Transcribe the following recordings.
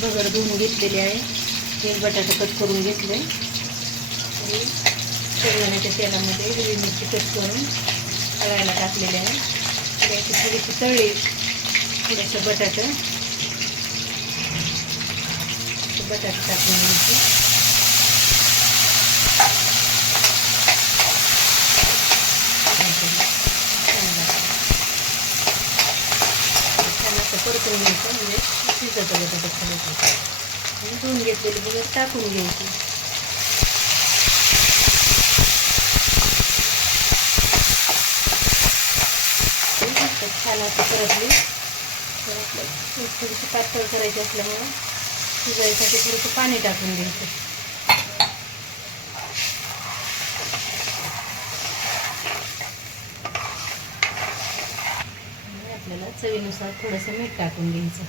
बगर धुवून घेतलेली आहे। एक बटाटा कट करून घेतले आणि शेंगदाण्याच्या तेलामध्ये हिरवी मिरची कट करून तळायला टाकलेले आहे। त्याची थोडीशी तळली थोडंसं बटाटा टाकून घ्यायची। छान असं परतून घ्यायचं म्हणजे शिजतं बटाटा थोडंसं आणि धुवून घेतलेली बगर टाकून घ्यायची। छान असं परतली तर आपलं थोडीशी पातळ करायची असल्यामुळं शिजायसाठी थोडंसं पाणी टाकून द्यायचं। आपल्याला चवीनुसार थोडंसं मीठ टाकून घ्यायचं।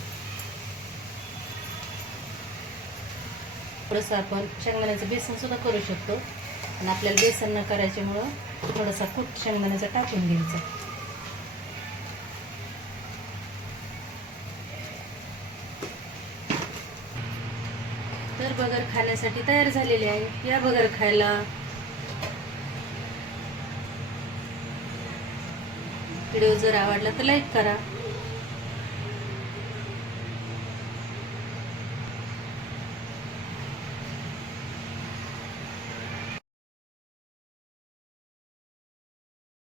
थोडंसं आपण शेंगदाण्याचं बेसन सुद्धा करू शकतो पण आपल्याला बेसन न करायच्यामुळं थोडासा कूट शेंगदाण्याचा टाकून घ्यायचा। तर बगर खाण्यासाठी तयार झालेले आहे। या बगर खायला। व्हिडिओ जर आवडला तर लाईक करा।